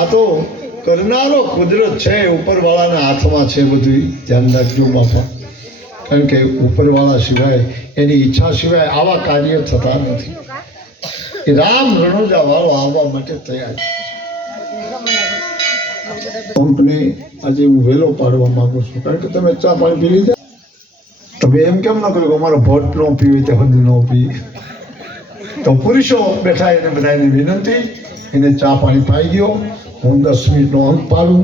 આ તો કરનારો કુદરત છે, ઉપરવાળાના હાથમાં છે બધું. ધ્યાન રાખજો બાપા, કારણ કે ઉપરવાળા સિવાય, એની ઈચ્છા સિવાય આવા કાર્ય થતા નથી. એ રામ રણુજા વાળો આવવા માટે તૈયાર છે. પંપને આજે હું વહેલો પાડવા માંગુ છું, કારણ કે તમે ચા પાણી પી લીધા. તમે એમ કેમ ન કહ્યું કે અમારો ભોટ ન પીવે ત્યાં સુધી ન પી. તો પુરુષો બેઠા, એને બધાને વિનંતી, એને ચા પાણી પાઈ ગયો. હું 10 મિનિટનો અંક પાડું.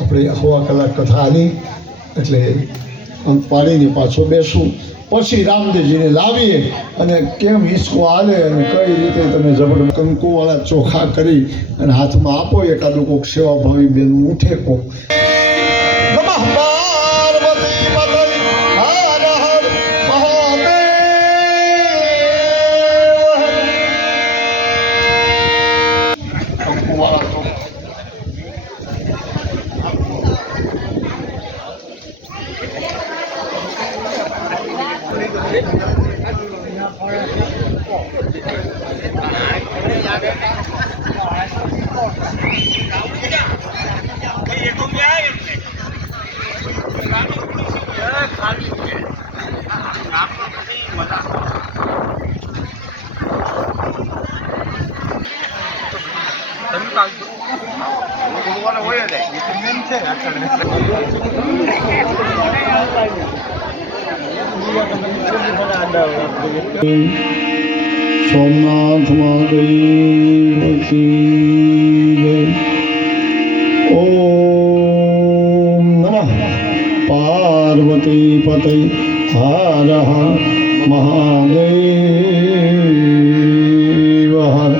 આપણે 1/2 કલાક કથા આની, એટલે અંક પાડીને પાછો બેસું. પછી રામદેવજીને લાવીએ અને કેમ હિંચકો હાલે અને કઈ રીતે તમે જબરદસ્ત કંકુવાળા ચોખા કરી અને હાથમાં આપો. એકાદું કોક સેવાભાવી બેન ઉઠે કોક. સોમનાથ મહાદેવ કી ઓમ નમઃ પાર્વતી પતય હર હર મહાદેવ હર.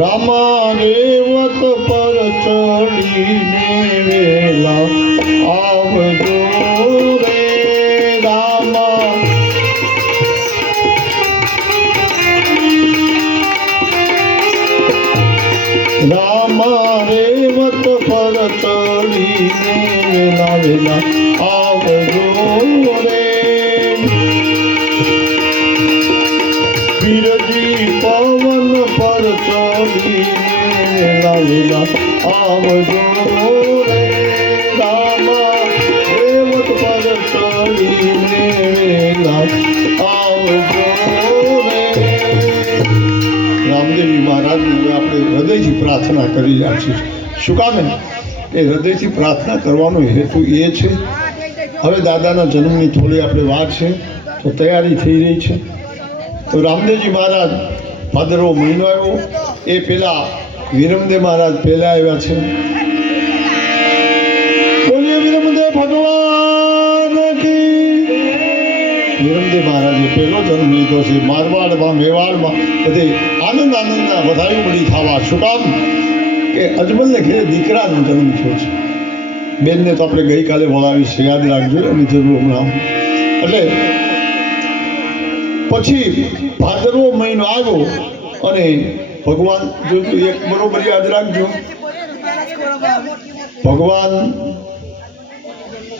રામાદેવત પર ચડીને વેલા આવજો રે રામા. રામાદેવત પર ચડીને વેલા વેલા આવજો રે. બીરજી પવન પર ચડીને વેલા આવજો રે રામા. દેવત પર ચડીને વેલા આવજો રે. રામદેવજી મહારાજને આપણે હૃદયથી પ્રાર્થના કરી રહ્યા છીએ. શું કામે? એ હૃદયથી પ્રાર્થના કરવાનો હેતુ એ છે, હવે દાદાના જન્મની થોડી આપણે વાત છે, તો તૈયારી થઈ રહી છે. તો રામદેવજી મહારાજ ભાદરવો મહિનો આવ્યો એ પહેલા વિરમદેવ મહારાજ પહેલા આવ્યા છે. બોલીએ વિરમદેવ ભગવાન કી. વિરમદેવ મહારાજે પહેલો જન્મ લીધો છે. મારવાડમાં મેવાડમાં બધે આનંદ આનંદના વધારે મળી થવા. શું કામ? કે અજમલને ઘેરે દીકરાનો જન્મ થયો છે. બેનને તો આપણે ગઈકાલે વળાવી છે, યાદ રાખજો એની જરૂર હમણાં. એટલે પછી ભાદરવો મહિનો આવ્યો અને ભગવાન જોજો, એક બરોબર યાદ રાખજો, ભગવાન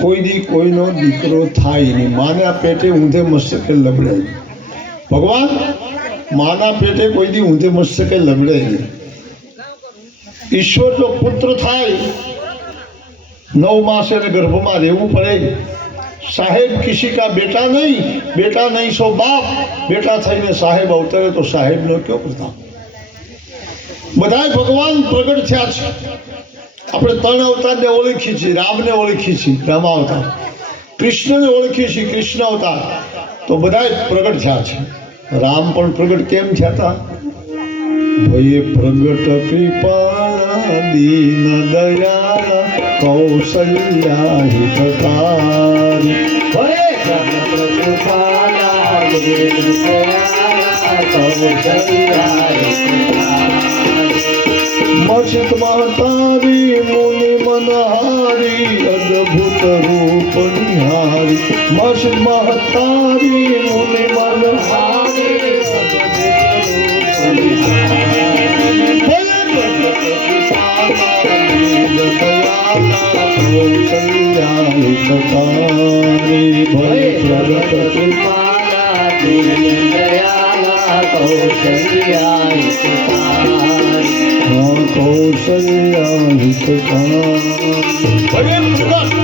કોઈ દી કોઈનો દીકરો થાય નહીં. માના પેટે ઊંધે મસ્તકે લબડાય. ભગવાન માના પેટે કોઈ દી ઊંધે મસ્તકે લબડાય નહીં. ઈશ્વર જો પુત્ર થાય 9 માસ એને ગર્ભમાં રહેવું પડે. સાહેબ કિસી કા બેટા નહીં સો બાપ. બેટા થઈને સાહેબ અવતરે તો સાહેબનો કયો પ્રતાપ. બધા ભગવાન પ્રગટ થયા છે. આપણે 3 અવતારને ઓળખીએ છીએ. રામને ઓળખીએ છીએ, રામાવતાર. કૃષ્ણને ઓળખીએ છીએ, કૃષ્ણ અવતાર. તો બધા પ્રગટ થયા છે. રામ પણ પ્રગટ કેમ થયા હતા? ભયે પ્રગટ કૃપાળા દીન દયાળા કૌશલ્યા હિતકારી. ભયે પ્રગટ કૃપાળા દીન દયાળા કૌશલ્યા હિતકારી. મસ્ત મહતારી મુનિ મનહારી અદ્ભુત રૂપ નિહારી. મસ્ત મહતારી મુનિ મનહારી અદ્ભુત રૂપ તારે ભય પ્રગટ કૃપાલા દિવ્ય દયાલા કૌશલ્યા હિતકારી. હા કૌશલ્યા હિતકારી. ભય પ્રગટ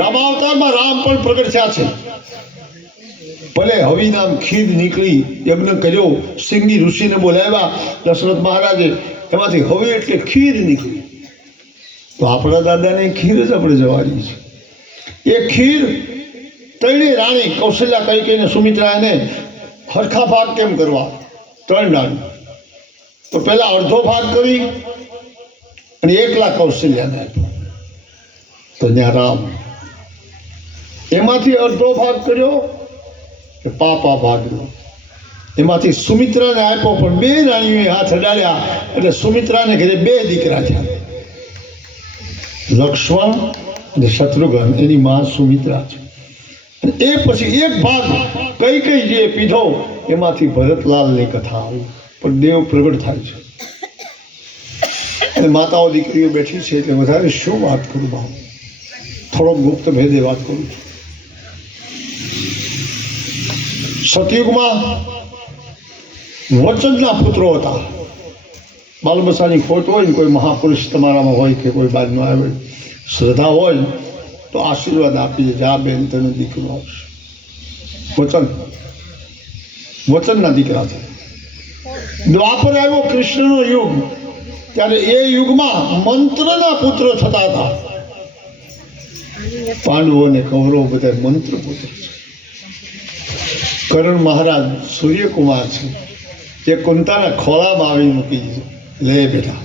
રામાવતારમાં રામ પણ પ્રગટ થયા છે. ભલે હવિનામ ખીર નીકળી, યજ્ઞ કર્યો, સિંગી ઋષિને બોલાવ્યા દશરથ મહારાજે, એમાંથી હવી એટલે ખીર નીકળી. તો આપણા દાદાને ખીર જ આપણે જવાની છે. એ ખીર ત્રણેય રાણી કૌશલ્યા કઈ કહીને સુમિત્રા એને હરખા ભાગ કેમ કરવા? 3 રાણી. તો પહેલા અડધો ભાગ કરી અને 1 લાખ કૌશલ્યાને આપ્યો. તો ત્યાં રામ એમાંથી અડધો ભાગ કર્યો, પાપા ભાગ લો. એમાંથી સુમિત્રાને આપ્યો, પણ 2 રાણીઓએ હાથ અડાડ્યા એટલે સુમિત્રાને ઘરે 2 દીકરા થયા, લક્ષ્મણ અને શત્રુઘ્ન. એની માં સુમિત્રા છે. અને એ પછી 1 ભાગ કઈ કઈ જે પીધો એમાંથી ભરતલાલની કથા આવી. પણ દેવ પ્રગટ થાય છે અને માતાઓ દીકરીઓ બેઠી છે એટલે વધારે શું વાત કરું બાબુ, થોડોક ગુપ્ત ભેદે વાત કરું છું. સતયુગમાં વચનના પુત્રો હતા. બાલબસાની ખોટ હોય ને, કોઈ મહાપુરુષ તમારામાં હોય કે કોઈ બાદનો આવે, શ્રદ્ધા હોય તો આશીર્વાદ આપીએ, જા બેન તને દીકરો આવશે. વચનના દીકરા છે. દ્વાપર આવ્યો કૃષ્ણનો યુગ, ત્યારે એ યુગમાં મંત્રના પુત્ર થતા હતા. પાંડવો અને કૌરવો બધા મંત્ર પુત્ર છે. કરણ મહારાજ સૂર્યકુમાર છે, જે કુંતાના ખોળામાં આવી મૂકી દીધું, લે બેટા.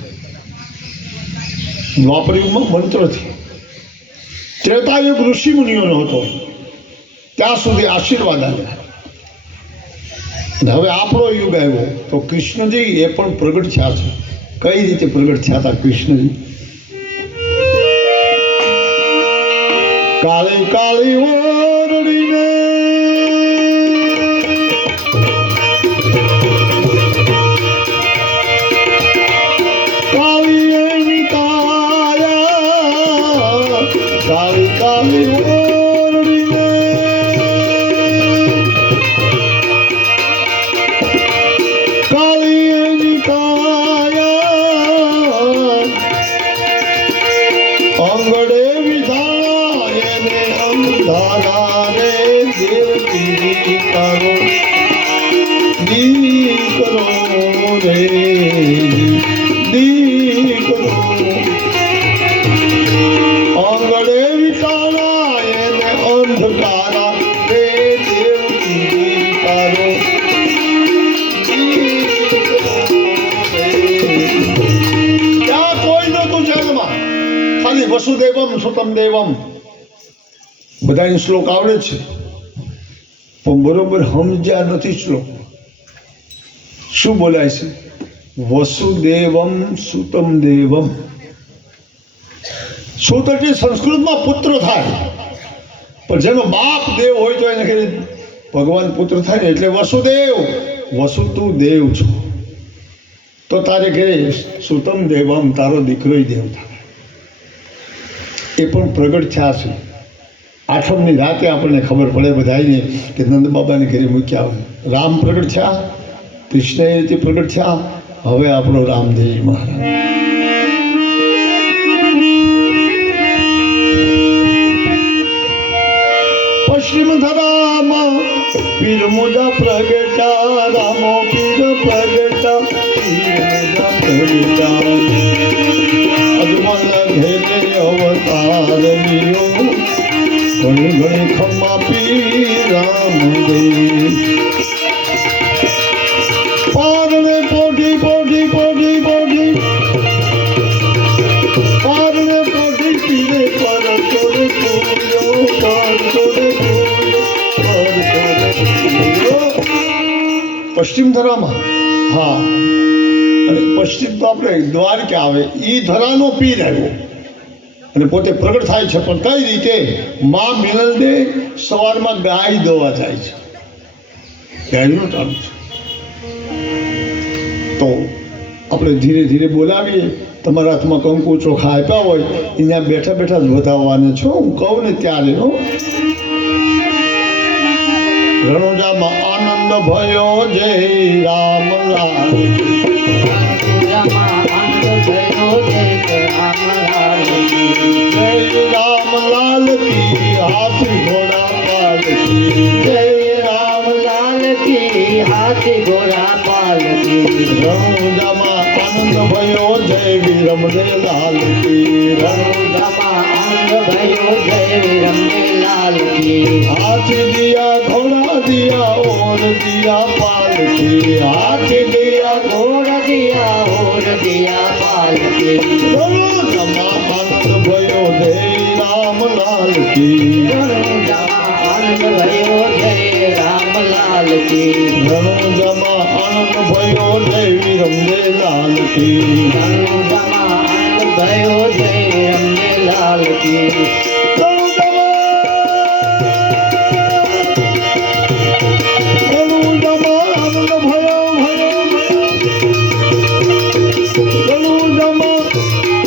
દ્વાપર યુગમાં મંત્રથી. ત્રેતાયુગ ઋષિ મુનિઓનો હતો, ત્યાં સુધી આશીર્વાદ આવ્યા. અને હવે આપણો યુગ આવ્યો તો કૃષ્ણજી એ પણ પ્રગટ થયા છે. કઈ રીતે પ્રગટ થયા હતા કૃષ્ણજી? કાળી કાળી ઓરડીને કાળી કાળી ઓરડીને કાળી એની કાયા અંગડે વિધાણા એને અંધારા રે દેવકી તારો દીકરો રે દીકરો અંગડે વિધાણા એને અંધકારા રે દેવકી તારો ત્યાં કોઈ નહોતું જગમાં, ખાલી વસુદેવમ સુતમ દેવમ. બધાને શ્લોક આવડે છે પણ બરોબર સમજ્યા નથી. શ્લોક શું બોલાય છે? વસુદેવમ સુતમ દેવમ. સુત એટલે સંસ્કૃતમાં પુત્ર થાય, પણ જેનો બાપ દેવ હોય તો એને કહે ભગવાન પુત્ર થાય ને, એટલે વસુદેવ. વસુ તું દેવ છો તો તારે ઘરે સુતમ દેવમ, તારો દીકરો દેવ થાય. એ પણ પ્રગટ થયા છે. આઠમની રાતે આપણને ખબર પડે બધાને કે નંદ બાબાને ઘરે મૂક્યા હોય. રામ પ્રગટ થયા, કૃષ્ણ એ રીતે પ્રગટ થયા. હવે આપણો રામદેવજી મહારાજ. પશ્ચિમ ધરામાં પીર મોજા પ્રગટા, રામો પીર પ્રગટા, પીર મોજા પ્રગટા. અજમલ ઘેરે અવતાર લિયો, ઘણી ઘણી ખમ્મા પીર રામદેવ. પારણે પોઢી પોઢી પોઢી પોઢી, પારણે પોઢી પીરે પર ચોરે પૂર્યો, પર ચોરે પૂર્યો, પર ચોરે પૂર્યો. પશ્ચિમ ધરામાં, હા. અને પશ્ચિમ તો આપણે દ્વારકા આવે, એ ધરાનો પીર આવ્યો અને પોતે પ્રગટ થાય છે. પણ કઈ રીતે? મા મિનલ દે સવારમાં ગાય દોવા જાય છે, ગાયનું ટાણું છે. તો આપણે ધીરે ધીરે બોલાવીએ તમારા હાથમાં કંકુ ચોખા આપ્યા હોય અહીંયા બેઠા બેઠા જ વધાવવાને છો હું કહું ને ત્યારે હો રણુજામાં આનંદ ભયો જય રામલાલ જય રામલાલ કી હાથી ઘોડા પાલકી જય રામલાલ કી હાથી ઘોડા પાલકી રણુજામાં આનંદ ભયો જય વિરમને લાલ કી રણુજામાં આનંદ ભયો જય વિરમને લાલ કી હાથી દિયા ઘોડા દિયા ઓર દિયા પાલકી હાથી દિયા ઘોડા દિયા ઓર દિયા પાલકી રણુજામાં આનંદ ભયો જય રામલાલ કી રણુજામાં આનંદ ભયો જય રામલાલ કી રણુજામાં આનંદ ભયો જય વિરમને લાલ કી રણુજામાં આનંદ ભયો જય વિરમને લાલ કી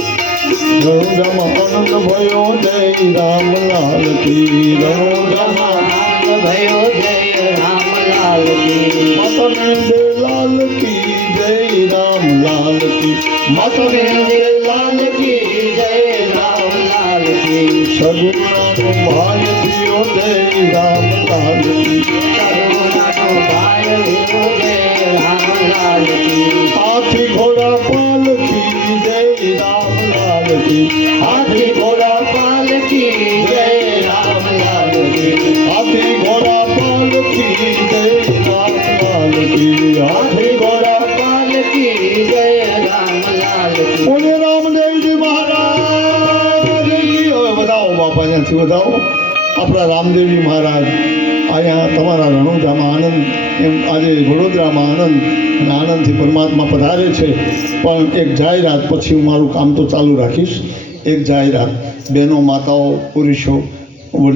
રણુજામાં આનંદ ભયો જય રામલાલ કી રણુજામાં આનંદ ભયો જય રામલાલ કી માતા દે લાલ કી જય રામલાલ કી માતા દે લાલ કી જય રામલાલ કી સગુણાનો ભાઈ થયો જય રામલાલ કી કરુણાનો ભાઈ વિનો જય રામલાલ કી હાથી ઘોડા પાલકી જય રામલાલ કી હાથી ઘોડા પાલકી જય રામલાલ કી હાથી ઘોડા પાલકી જય રામલાલ કી હાથી ઘોડા પાલકી જય રામલાલ કી બોલે રામદેવજી મહારાજ કી. હવે વધાવો બાપા અહીંયાથી વધાવો આપણા રામદેવજી મહારાજ અહીંયા તમારા રણુજામાં આનંદ એમ આજે વડોદરામાં આનંદ અને આનંદથી પરમાત્મા પધારે છે પણ એક જાહેરાત પછી હું મારું કામ તો ચાલુ રાખીશ એક જાહેરાત બહેનો માતાઓ પુરુષો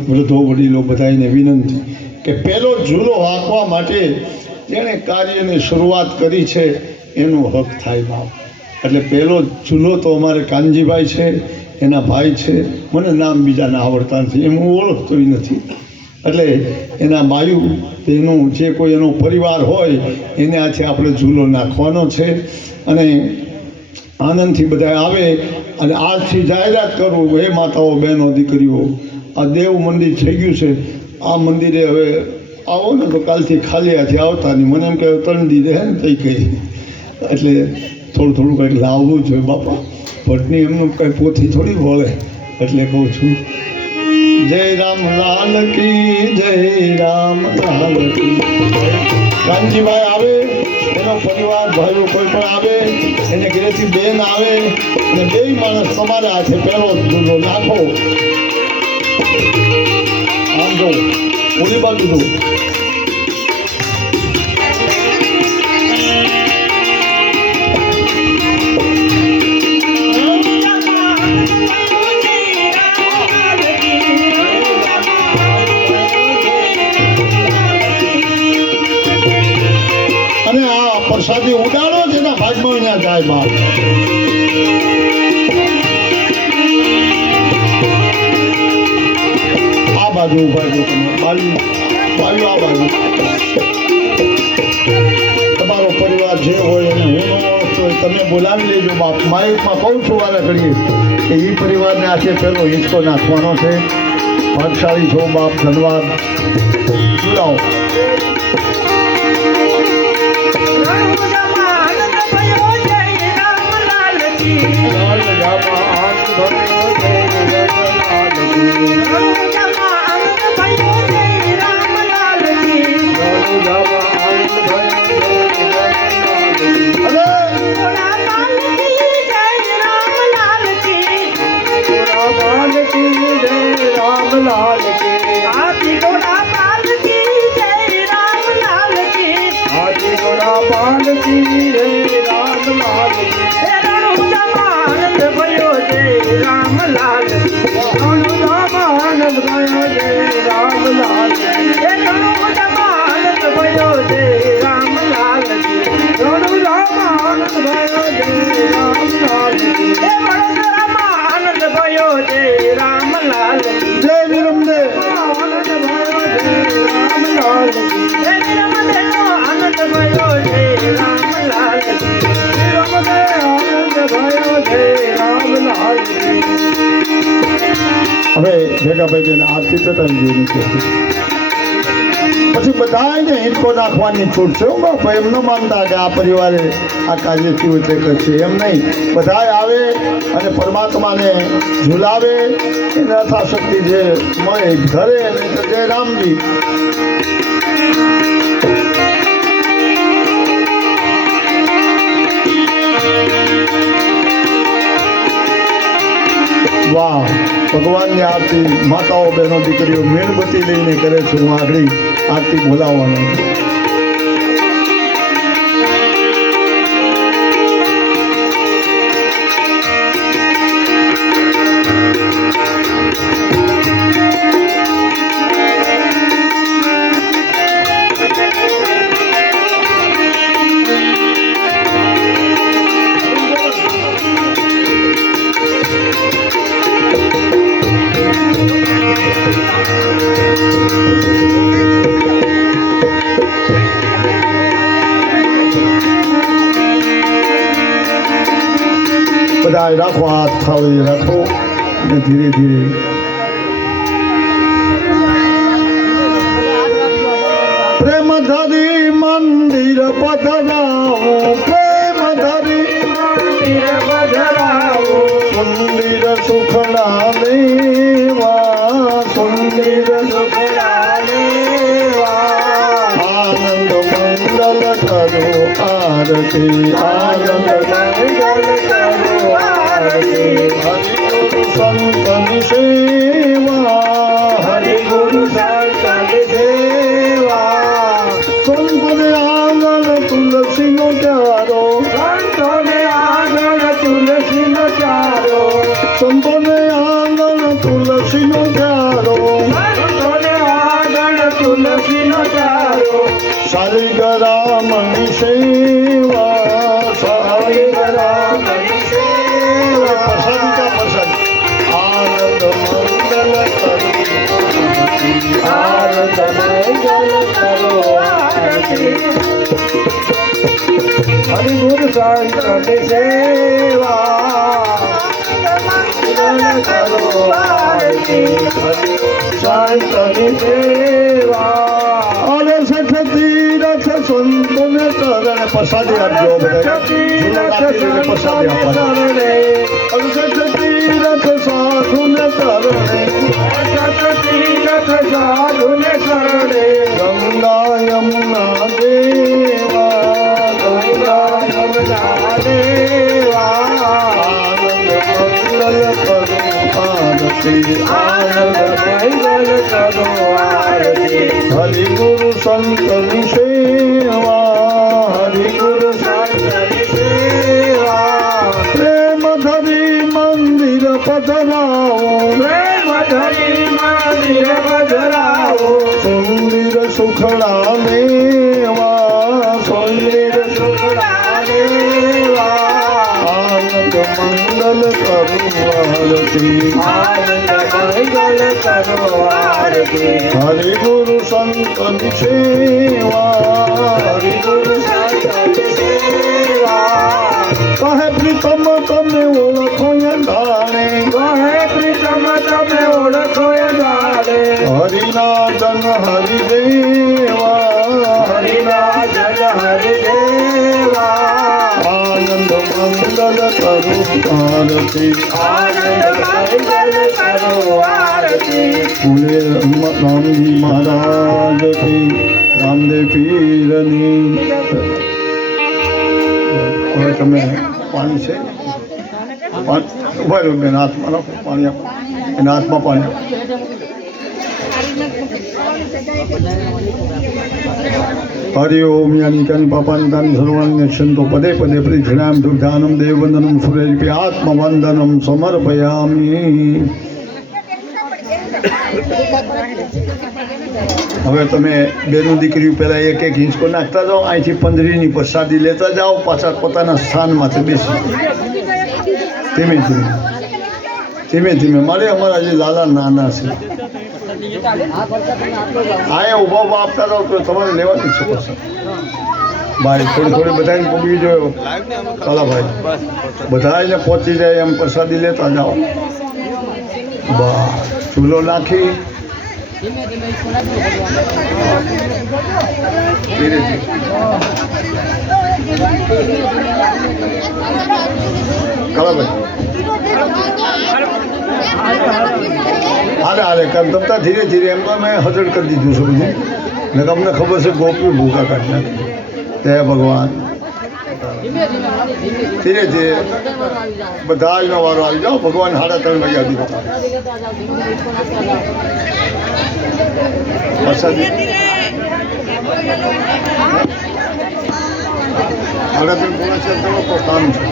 વૃદ્ધો વડીલો બધાને વિનંતી કે પહેલો ઝૂલો હાંકવા માટે જેણે કાર્યની શરૂઆત કરી છે એનો હક થાય બાપ એટલે પહેલો ઝૂલો તો અમારે કાનજીભાઈ છે એના ભાઈ છે મને નામ બીજાના આવડતા નથી એમ હું ઓળખતોય નથી એટલે એના બાયુ એનું જે કોઈ એનો પરિવાર હોય એને આથી આપણે ઝૂલો નાખવાનો છે અને આનંદથી બધા આવે અને આજથી જાહેરાત કરવું હે માતાઓ બહેનો દીકરીઓ આ દેવ મંદિર થઈ ગયું છે આ મંદિરે હવે આવો ને તો કાલથી ખાલી હાથે આવતા નહીં મને એમ કહે 3 દી રહે ને તઈ કહી એટલે થોડું કંઈક લાવવું જોઈએ બાપા ભટની એમનું કંઈ પોથી થોડી બોલે એટલે કહું છું જય રામ લાલ કી જય રામ લાલ કી કાનજીભાઈ આવે એનો પરિવાર ભાઈઓ કોઈ પણ આવે એને ઘરેથી બેન આવે અને બે માણસ તમારા હાથે પહેલો ઝૂલો નાખો આમ જો ઓલી બાજુ જો અને આ પ્રસાદી ઉડાડો જેના ભાગમાં અહીંયા જાય બાપ આ બાજુ ઉભા છો તમે બાજુ આ બાજુ તમારો પરિવાર જે હોય એને હું ન ઓળખતો હોય તમે બોલાવી લેજો બાપ માઇકમાં કહું છું વારે ઘડીએ કે એ પરિવારને આજે પેલો હિંચકો નાખવાનો છે ભાગશાળી છો બાપ ધન્યવાદ બોલાવો रामलाल की हाथी घोड़ा पालकी जय रामलाल की हाथी घोड़ा पालकी जय रामलाल की रणुजामानंद भयो जय रामलाल रणुजामानंद भयो जय रामलाल रणुजामानंद भयो जय रामलाल रणुजामानंद भयो जय रामलाल આનંદ ભયો જય રામલાલ જય વિરમદેવ આનંદ ભયો જય રામલાલ જય વિરમદેવ આનંદ ભયો જય રામલાલ વિરમદેવ આનંદ ભયો જય રામલાલ હવે ભેગા ભાઈ આરતી ચટાવી દેવાની છે પછી બધાને હિંચકો નાખવાની છૂટ છે બાપા એમ ન માનતા કે આ પરિવારે આ કાર્ય થયું એટલે કરશે એમ નહીં બધાય આવે અને પરમાત્માને ઝુલાવે એને યથાશક્તિ જે મળે ઘરે નહીં તો જય રામજી વાહ ભગવાનની આરતી માતાઓ બહેનો દીકરીઓ મીણબત્તી લઈને કરે છે હું આગળ આરતી બોલાવવાનો છું બધા રાખો હાથ થાળી રાખો અને ધીરે ધીરે પ્રેમ ધરી મંદિર પધરાવો પ્રેમ ધરી મંદિર પધરાવો સુંદર સુખના દેવા સુંદર સુખડા લેવા આનંદ મંગલ કરો આરતી આનંદ મંગલ કરો આરતી હરિગુરુ સંતની સેવા હરિગુરુ સંત દેવા સંતને આંગણ તુલસીનો ચારો સંતોને આગળ તુલસીનો ચારો સંતોને આંગણ તુલસીનો ચારો સંતોને આગળ તુલસીનો ચારો સારી ગરામણી સેવા સારી રામની સેવા પસંદ આનંદ મંગલ આનંદ મંગલ કરો આરતી હરિગુરુ સંતની સેવા મંગલ કરો આરતી સંતની સેવા અરે સઠ તીરથ સંતોને ચરણ પ્રસાદી આપજો બધા પ્રસાદી આપવા અડસઠ તીરથ સાધુને ચરણે સાધુને શરણે ગંગા યમુના દેવા ગંગા યમુના દેવા આનંદ મંગલ કરો આરતી આનંદ મંગલ કરો આરતી હરિગુરુ સંતની સેવા હરિગુરુ સંતની સેવા પ્રેમ ધરી મંદિર પધરાવો પ્રેમ ધરી મંદિર પધરાવો સુંદર સુખડા લેવા સુંદર સુખડા લેવા આનંદ મંગલ કરું આરતી આનંદ મંગલ કરો આરતી હરિગુરુ સંતની સેવા હરિગુરુ સંતની સેવા કહે પ્રીતમ તમે ઓળખો જાણે કહે પ્રીતમ તમે ઓળખો જાણે હરિના જન હરિદેવા હરિના જન હરિદેવા આનંદ મંગલ કરું આરતી આનંદ મંગલ કરો આરતી બોલે રામજી મહારાજ કી રામદેવ પીરની હવે તમે પાણી છે ઉભા રહ્યો બેન હાથમાં રાખો પાણી આપો એના હાથમાં પાણી આપો હરિ ઓમ યાની કાની પાપાની તાની સર્વાણી ક્ષંતો પદે પદે પ્રદક્ષિણામ દુર્ધાનમ દેવવંદનમ સુરેપી આત્મવંદનમ સમર્પયામી હવે તમે બેનું દીકરીઓ પહેલા એક એક હિંચકો નાખતા જાઓ અહીંથી 15ની પ્રસાદી લેતા જાઓ પાછા પોતાના સ્થાનમાંથી બેસી ધીમે ધીમે ધીમે ધીમે મારે અમારા જે લાલા નાના છે આયા ઊભા ઊભા આપતા રહો તો તમારે લેવાની જ છે પસંદ ભાઈ થોડી થોડી બધાને પગી જોયો ચાલો ભાઈ બધાને પહોંચી જાય એમ પ્રસાદી લેતા જાઓ બા ચૂલો નાખી ધીરે ધીરે કલાભાઈ હાલે કામ તમતા ધીરે ધીરે એમ તો મેં હજળ કરી દીધું છે બધું ને અમને ખબર છે ગોપી ભૂખા કાઢી નાખી જય ભગવાન ધીરે ધીરે બધા જ વારો આવી જાઓ ભગવાન 3:30 વાગ્યા સુધી પ્રસાદી 3:30 પોણા 4 તો કામ છે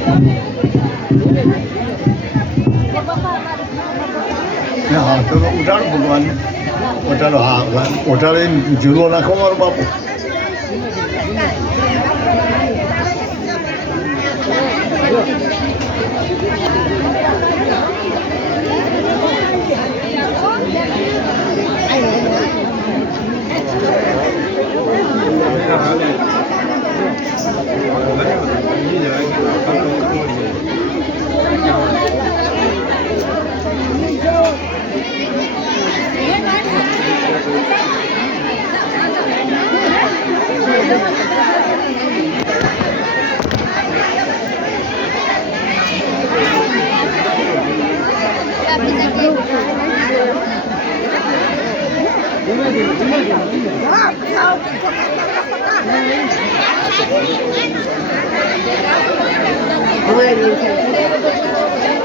હા તો ઉઠાડો ભગવાન ઉઠાડો હા ઉઠાડીને ઝૂલો નાખો મારો બાપુ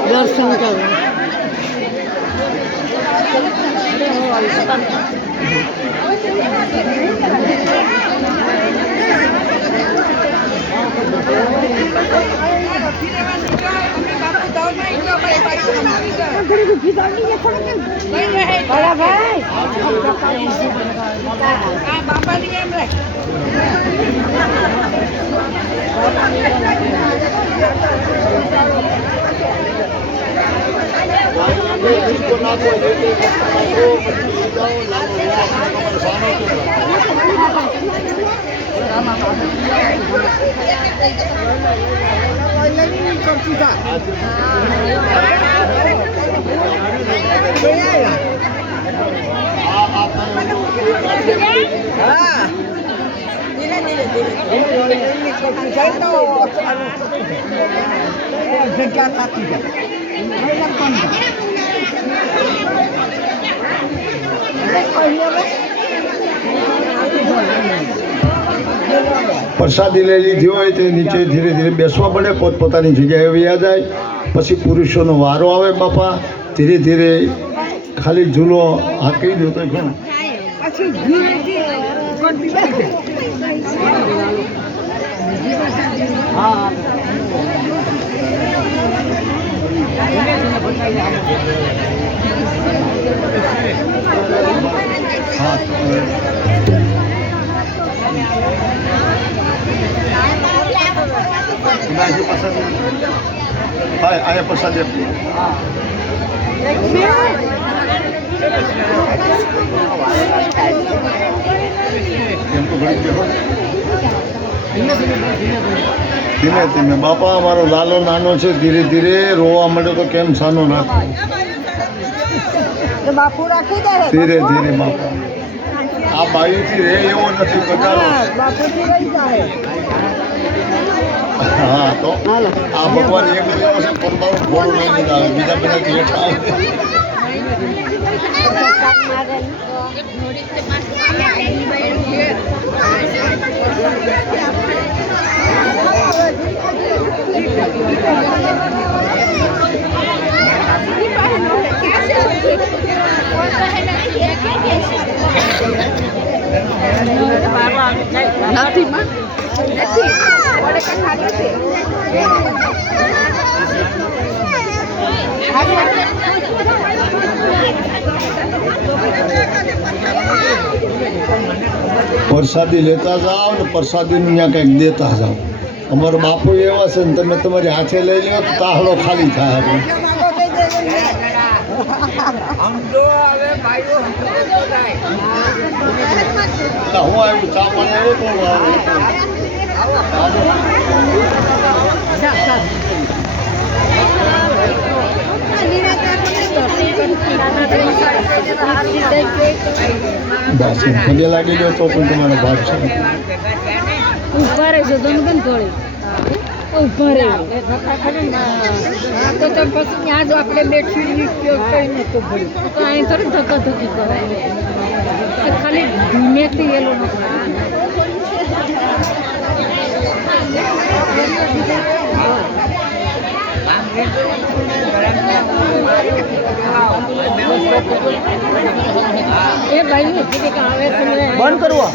દર્શન કરો પ્રસાદી લઈ લીધી હોય તે નીચે ધીરે ધીરે બેસવા પડે પોતપોતાની જગ્યાએ વ્યા જાય પછી પુરુષોનો વારો આવે બાપા ધીરે ધીરે ખાલી ઝૂલો હાંકી દો તો ઘણું હા આયા પ્રસાદ ધીમે ધીમે બાપા અમારો લાલો નાનો છે ધીરે ધીરે રોવા માંડે તો કેમ સાનો નાખો ધીરે ધીરે બાપા આ બાયુથી રે એવો નથી બતાવો હા તો આ ભગવાન એક દિવસ છે પોતાનું ઘોડું લઈને જ આવે બીજા બધા જેઠા આવે પ્રસાદી લેતા જાઓ ને પ્રસાદી ત્યાં કંઈક દેતા જાઓ અમારો બાપુ એવા છે ને તમે તમારી હાથે લઈ લ્યો તો તાહડો ખાલી થાય આપણે. એટલે હું આવ્યું ચા પાણી આવ્યો તો બસ પગે લાગી ગયો તો પણ તમારો ભાગ છે. ઉભા રહેજો તમે કેમ થોડી ઉભા રહેજો તો પછી ત્યાં જ આપણે બેઠી કઈ નતું ભર્યું તો અહીં થોડી ધક્કાધક્કી કરાય ખાલી ધીમેથી એ લોકો એ ભાઈ બંધ કરવો